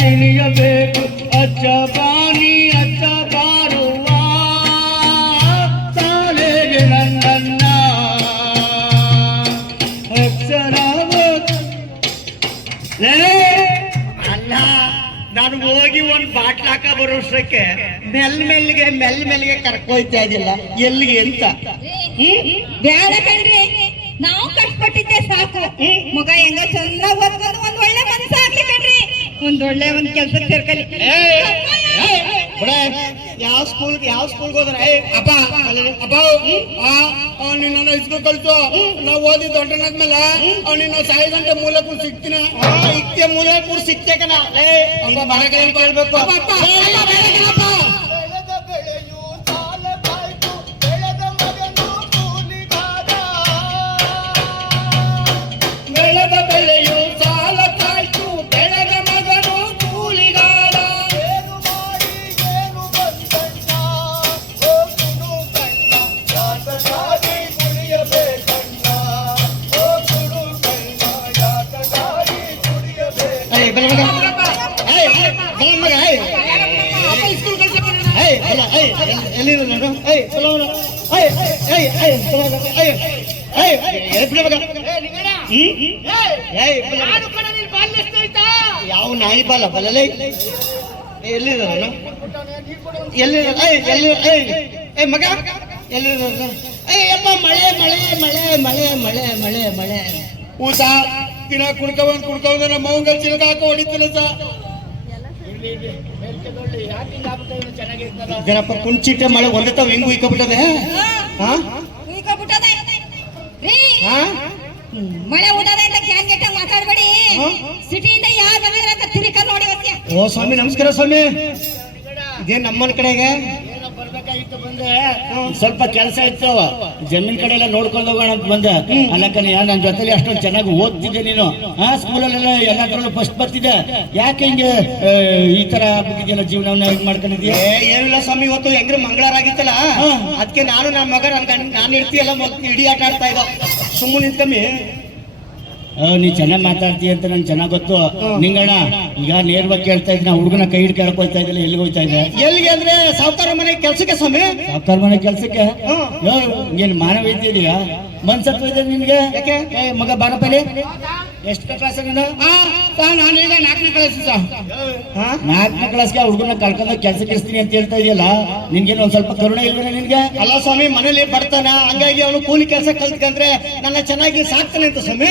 ತಿಳಿಯಬೇಕು ಅಜ್ಜ ಬಾನಿ ಅಜ್ಜ ಬಾರುವ ಶಾಲೆಗೆ ನನ್ನನ್ನ ಅಕ್ಷರ ಅಲ್ಲ ನಾನು ಹೋಗಿ ಒಂದು ಬಾಟ್ಲಾಕ ಬರೋಷ್ಟಕ್ಕೆ ಮೆಲ್ಲಿಗೆ ಕರ್ಕೊಯ್ತಾ ಇದ್ದಿಲ್ಲ ಎಲ್ಲಿಗೆ ಅಂತ ಬೇಡ ಕಣ್ರಿ ನಾವು ಕಷ್ಟಪಟ್ಟಿದ್ದೆ ಸಾಕು ಮಗ ಹೆಂಗ ಚೆನ್ನಾಗಿ ಓದ್ಕೊಂಡು ಒಂದ್ ಒಳ್ಳೆ ಮನಸ್ಸಾಗ್ಲಿ ಕಣ್ರಿ ಒಂದೊಳ್ಳೆ ಒಂದ್ ಕೆಲ್ಸಕ್ಕೆ ಸೇರ್ಕಲಿ ಯಾವ ಸ್ಕೂಲ್ಗೆ ಹೋದ್ರ ಅಪ್ಪ ನಿನ್ನ ಇಸ್ಕೊ ಕಲ್ತು ನಾವ್ ಓದಿ ದೊಡ್ಡನಾದ್ಮೇಲೆ ನಿನ್ನ ಸಾಯಿ ಗಂಟೆ ಮೂಲಕೂರ್ ಸಿಗ್ತೀನಿ ಇಕ್ಕೆ ಮೂಲಕೂರ್ ಸಿಕ್ತೆ ಕಣ ಮನೆಗೆ ಹೇಳ್ಬೇಕು ಯಾವ ನಾಯಿ ಬಾಲ ಬಲ್ಲಲೇ ಎಲ್ಲಿದ ಮಗ ಎಲ್ಲಿದ ಮಳೆ ಮಳೆ ಮಳೆ ಮಳೆ ಮಳೆ ಮಳೆ ಮಳೆ ಊಟ ದಿನ ಕುಡ್ಕೊಂಡ್ ನಮ್ಮ ಮೌಂಗ ಚಿಲಕ ಹಾಕ ಹೊಡಿತೀನಿ ಸ ಜನಪ್ಪ ಕುಂಚಿಟ್ಟೆ ಮಳೆ ಒಂದತಾವ ಹೆಂಗು ಇಕ್ಕಬಿಟ್ಟದೆ ಮಳೆ ಊಟದ ಕ್ಯಾನ್ಗೆಟ್ಟ ಮಾತಾಡ್ಬೇಡಿ ಸಿಟಿಯಿಂದ ಯಾವ ಬಂದ್ರೆ ಅಂತ ತಿರುಕ ನೋಡಿ ಓ ಸ್ವಾಮಿ ನಮಸ್ಕಾರ ಸ್ವಾಮಿ ಇದೇ ನಮ್ಮನ ಕಡೆಗೆ ಬರ್ಬೇಕಾಗಿತ್ತು ಬಂದೆ ಸ್ವಲ್ಪ ಕೆಲಸ ಇತ್ತು ಜಮೀನ್ ಕಡೆ ಎಲ್ಲ ನೋಡ್ಕೊಂಡು ಹೋಗೋಣ ಅಂತ ಬಂದೆ ಅಲ್ಲಕ್ಕನ ನನ್ನ ಜೊತೆಲಿ ಅಷ್ಟೊಂದು ಚೆನ್ನಾಗಿ ಓದ್ತಿದ್ದೆ ನೀನು ಸ್ಕೂಲಲ್ಲೆಲ್ಲ ಎಲ್ಲಾದ್ರಲ್ಲೂ ಫಸ್ಟ್ ಬರ್ತಿದ್ದೆ ಯಾಕೆ ಹಿಂಗೆ ಈ ತರ ಆಗ್ಬಿಟ್ಟಿದೆಯಲ್ಲ ಜೀವನವನ್ನ ಹೆಂಗ್ ಮಾಡ್ಕೊಂಡಿದ್ಯಾ ಏನಿಲ್ಲ ಸ್ವಾಮಿ ಇವತ್ತು ಹೆಂಗ್ರೆ ಮಂಗಳವಾರ ಆಗಿತ್ತಲ್ಲ ಅದಕ್ಕೆ ನಾನು ನನ್ನ ಮಗ ನಾನು ಇರ್ತೀಯಲ್ಲ ಇಡೀ ಆಟ ಆಡ್ತಾ ಇದ್ದ ಸುಮ್ಮನೆ ನಿಂತ್ಕಮ್ಮಿ ನೀ ಚೆನ್ನಾಗಿ ಮಾತಾಡ್ತೀಯ ಅಂತ ನನ್ಗೆ ಚೆನ್ನಾಗ್ ಗೊತ್ತು ನಿಂಗಣ್ಣ ಈಗ ನೇರವಾಗಿ ಕೇಳ್ತಾ ಇದ್ದೀನಿ ಹುಡುಗನ ಕೈ ಹಿಡ್ ಕೇಳಕ್ ಹೋಗ್ತಾ ಇದ್ದಿಲ್ಲ ಎಲ್ಲಿಗೆ ಹೋಗ್ತಾ ಇದ್ದೆ ಎಲ್ಲಿಗೆ ಅಂದ್ರೆ ಸಾವುಕಾರ ಮನೆ ಕೆಲ್ಸಕ್ಕೆ ಸ್ವಾಮಿ ಸಾವುಕಾರ ಮನೆ ಕೆಲ್ಸಕ್ಕೆ ಏನ್ ಮಾನವ ಇದೆಯಾ ಮನ್ಸತ್ವ ಇದೆ ನಿನ್ಗೆ ಯಾಕೆ ಮಗ ಬಾರಪಲ್ಲಿ ಎಷ್ಟು ಕ್ಲಾಸ್ ನಾನೀಗ 4ನೇ ಕ್ಲಾಸ್ 4ನೇ ಕ್ಲಾಸ್ಗೆ ಹುಡುಗನ ಕಳ್ಕೊಂಡ ಕೆಲ್ಸಕ್ಕೆ ಇರ್ತೀನಿ ಅಂತ ಹೇಳ್ತಾ ಇದೆಯಲ್ಲ ನಿನ್ಗೇನು ಒಂದ್ ಸ್ವಲ್ಪ ಕರುಣೆ ಇಲ್ವೇನೆ ನಿನ್ಗೆ ಅಲ್ಲ ಸ್ವಾಮಿ ಮನೇಲಿ ಬರ್ತಾನ ಹಂಗಾಗಿ ಅವನು ಕೂಲಿ ಕೆಲಸ ಕಲ್ತ್ಕಂದ್ರೆ ನನ್ನ ಚೆನ್ನಾಗಿ ಸಾಕ್ತಾನೆ ಅಂತ ಸ್ವಾಮಿ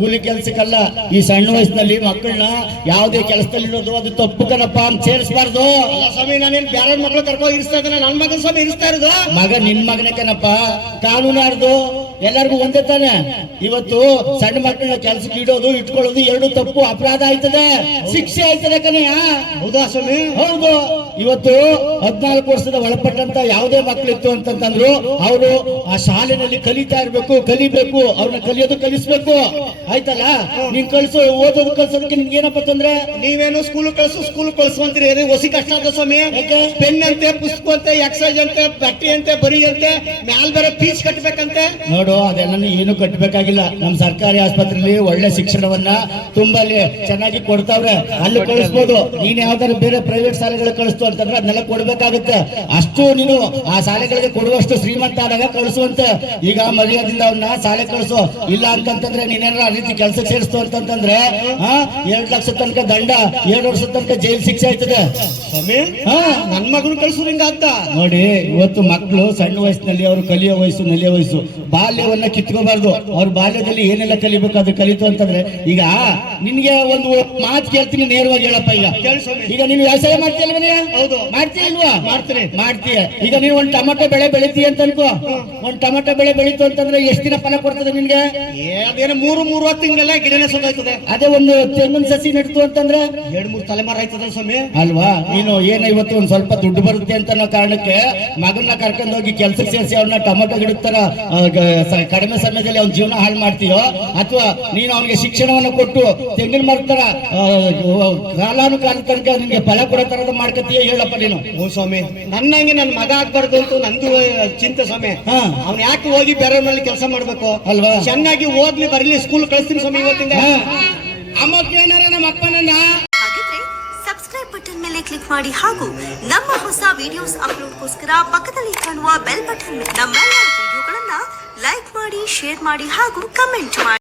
ಕೂಲಿ ಕೆಲ್ಸಕ್ಕಲ್ಲ ಈ ಸಣ್ಣ ವಯಸ್ಸಿನಲ್ಲಿ ಮಕ್ಕಳನ್ನ ಯಾವ್ದೇ ಕೆಲಸದಲ್ಲಿ ಇರೋದು ಅದು ತಪ್ಪು ಕಣಪ್ಪ ಅಂತ ಸೇರಿಸಬಾರ್ದು ಅಲ್ಲ ಸ್ವಾಮಿ ನಾನೇನ್ ಬೇರೆ ಮಕ್ಳು ಕರ್ಕೊಂಡು ಇರಿಸ್ತಾ ಇದ್ದಾನೆ ನನ್ನ ಮಗನ ಸ್ವಾಮಿ ಇರಿಸ್ತಾ ಇರೋದು ಮಗ ನಿನ್ ಮಗನೇ ಕಣಪ್ಪ ಕಾನೂನಾರ್ದು ಎಲ್ಲರಿಗೂ ಒಂದೇ ತಾನೆ ಇವತ್ತು ಸಣ್ಣ ಮಕ್ಕಳನ್ನ ಕೆಲ್ಸಕ್ಕೆ ಇಡೋದು ಇಟ್ಕೊಳ್ಳೋದು ಎರಡು ತಪ್ಪು ಅಪರಾಧ ಆಯ್ತದೆ ಶಿಕ್ಷೆ ಆಯ್ತದೆ ಕಣಯ್ಯ ಹೌದಾ ಸ್ವಾಮಿ ಹೌದು ಇವತ್ತು 14 ವರ್ಷದ ಒಳಪಟ್ಟಂತ ಯಾವುದೇ ಮಕ್ಕಳಿತ್ತು ಅಂತಂದ್ರು ಅವರು ಆ ಶಾಲೆನಲ್ಲಿ ಕಲಿತಾ ಇರ್ಬೇಕು ಕಲಿಬೇಕು ಅವ್ರನ್ನ ಕಲಿಯೋದು ಕಲಿಸ್ಬೇಕು ಆಯ್ತಲ್ಲ ನೀನ್ ಕಳ್ಸೋ ಓದೋದು ಕಳ್ಸೋದಕ್ಕೆ ನಿನ್ಗೆ ಏನಪ್ಪ ತೊಂದ್ರೆ ನೀವೇನು ಸ್ಕೂಲ್ ಕಳ್ಸು ಅಂತೀರಿ ಹೊಸಿ ಕಷ್ಟ ಆದ ಸ್ವಾಮಿ ಪೆನ್ ಅಂತೆ ಪುಸ್ತಕ ಅಂತೆ ಎಕ್ಸೈಸ್ ಅಂತೆ ಬಟ್ಟೆ ಅಂತೆ ಬರಿ ಅಂತೆ ಮ್ಯಾಲ್ ಬೇರೆ ಫೀಸ್ ಕಟ್ಬೇಕಂತೆ ನೋಡು ಅದೆಲ್ಲ ಏನು ಕಟ್ಟಬೇಕಾಗಿಲ್ಲ ನಮ್ ಸರ್ಕಾರಿ ಆಸ್ಪತ್ರೆಯಲ್ಲಿ ಒಳ್ಳೆ ಶಿಕ್ಷಣವನ್ನ ತುಂಬಾ ಚೆನ್ನಾಗಿ ಕೊಡ್ತಾವ್ರೆ ಅಲ್ಲಿ ಕಳಿಸ್ಬೋದು ನೀನ್ ಯಾವ್ದಾದ್ರು ಬೇರೆ ಪ್ರೈವೇಟ್ ಶಾಲೆಗಳು ಕಳಿಸ್ತು ಅಂತಂದ್ರೆ ಅದನ್ನೆಲ್ಲ ಕೊಡ್ಬೇಕಾಗುತ್ತೆ ಅಷ್ಟು ನೀನು ಆ ಶಾಲೆಗಳಿಗೆ ಕೊಡುವಷ್ಟು ಶ್ರೀಮಂತ ಆದಾಗ ಕಳಿಸುವಂತ ಈಗ ಮರ್ಯಾದಿಂದ ಅವನ್ನ ಶಾಲೆ ಕಳಿಸು ಇಲ್ಲ ಅಂತಂದ್ರೆ ನೀನೇನಾರ ಆ ರೀತಿ ಕೆಲಸ ಸೇರಿಸ್ತು ಅಂತಂದ್ರೆ 2 ಲಕ್ಷ ತನಕ ದಂಡ 7 ವರ್ಷದ ತನಕ ಜೈಲ್ ಶಿಕ್ಷೆ ಆಯ್ತದೆ ನನ್ ಮಗನು ಕಳಿಸೋದು ಹಿಂಗಾಗ್ತ ನೋಡಿ ಇವತ್ತು ಮಕ್ಕಳು ಸಣ್ಣ ವಯಸ್ಸಿನಲ್ಲಿ ಅವರು ಕಲಿಯೋ ವಯಸ್ಸು ನೆಲೆಯ ವಯಸ್ಸು ಬಾಲ್ಯವನ್ನ ಕಿತ್ಕೋಬಾರ್ದು ಅವ್ರ ಬಾಲ್ಯದಲ್ಲಿ ಏನೆಲ್ಲ ಕಲಿಬೇಕು ಅದು ಕಲಿತು ಅಂತಂದ್ರೆ ಈಗ ನಿನ್ಗೆ ಒಂದು ಮಾತು ಕೇಳ್ತೀನಿ ನೇರವಾಗಿ ಹೇಳಪ್ಪ ಈಗ ನೀನು ವ್ಯವಸಾಯ ಮಾಡ್ತೀಯಲ್ವೇ ಹೌದು ಮಾಡ್ತೀಯ ಇಲ್ವಾ ಮಾಡ್ತೀಯ ಈಗ ನೀನು ಒಂದು ಟೊಮೆಟೊ ಬೆಳೆ ಬೆಳಿತೀಯ ಅಂತ ಅನ್ಕೋ ಒಂದು ಟೊಮೆಟೊ ಬೆಳೆ ಬೆಳೀತು ಅಂತಂದ್ರೆ ಎಷ್ಟು ದಿನ ಫಲ ಕೊಡ್ತದೆ ನಿನ್ಗೆ ಅದೇನೋ 3 ತಿಂಗಳ ಗಿಡನೇ ಸೋದಾಯ್ತದೆ ಅದೇ ಒಂದು ತೆಂಗಿನ ಸಸಿ ನೆಡ್ತು ಅಂತಂದ್ರೆ 2-3 ತಲೆಮಾರು ಆಯ್ತದ ಸ್ವಾಮಿ ಅಲ್ವಾ ನೀನು ಏನ ಇವತ್ತು ಒಂದ್ ಸ್ವಲ್ಪ ದುಡ್ಡು ಬರುತ್ತೆ ಅಂತ ಅನ್ನೋ ಕಾರಣಕ್ಕೆ ಮಗನ್ನ ಕರ್ಕೊಂಡು ಹೋಗಿ ಕೆಲ್ಸಕ್ಕೆ ಸೇರಿಸಿ ಅವ್ನ ಟೊಮೆಟೊ ಗಿಡದ ತರ ಕಡಿಮೆ ಸಮಯದಲ್ಲಿ ಅವ್ನ ಜೀವನ ಹಾಳು ಮಾಡ್ತೀಯೋ ಅಥವಾ ನೀನು ಅವನಿಗೆ ಶಿಕ್ಷಣವನ್ನು ಕೊಟ್ಟು ತೆಂಗಿನ ಮರದ ತರ ಕಾಲಾನುಕಾಲ ತನಕ ನಿನ್ಗೆ ಫಲ ಕೊಡೋ ತರದ ಮಾಡ್ಕತೀಯ ಹೇಳಪ್ಪ ನೀನು ಓ ಸ್ವಾಮಿ ನನ್ನಂಗೆ ನನ್ ಮಗ ಆಗ್ಬಾರ್ದು ಅಂತ ನಂದು ಚಿಂತೆ ಸ್ವಾಮಿ ಅವ್ನು ಯಾಕೆ ಹೋಗಿ ಬೇರೆ ಮೇಲೆ ಕೆಲಸ ಮಾಡ್ಬೇಕು ಅಲ್ವಾ ಚೆನ್ನಾಗಿ ಓದ್ಲಿ ಬರ್ಲಿ ಸ್ಕೂಲ್ ಕಳಿಸ್ತೀನಿ ಸ್ವಾಮಿ ಇವತ್ತಿಂದ ಅಮ್ಮಕ್ಕೆ ಏನಾರ ನಮ್ಮ ಅಪ್ಪನನ್ನ ಕ್ಲಿಕ್ ಮಾಡಿ ಹಾಗೂ ನಮ್ಮ ಹೊಸ ವಿಡಿಯೋಸ್ ಅಪ್ಲೋಡ್ಗೋಸ್ಕರ ಪಕ್ಕದಲ್ಲಿ ಕಾಣುವ ಬೆಲ್ ಬಟನ್ ನಮ್ಮೆಲ್ಲ ವಿಡಿಯೋಗಳನ್ನ ಲೈಕ್ ಮಾಡಿ, ಶೇರ್ ಮಾಡಿ ಹಾಗೂ ಕಮೆಂಟ್ ಮಾಡಿ.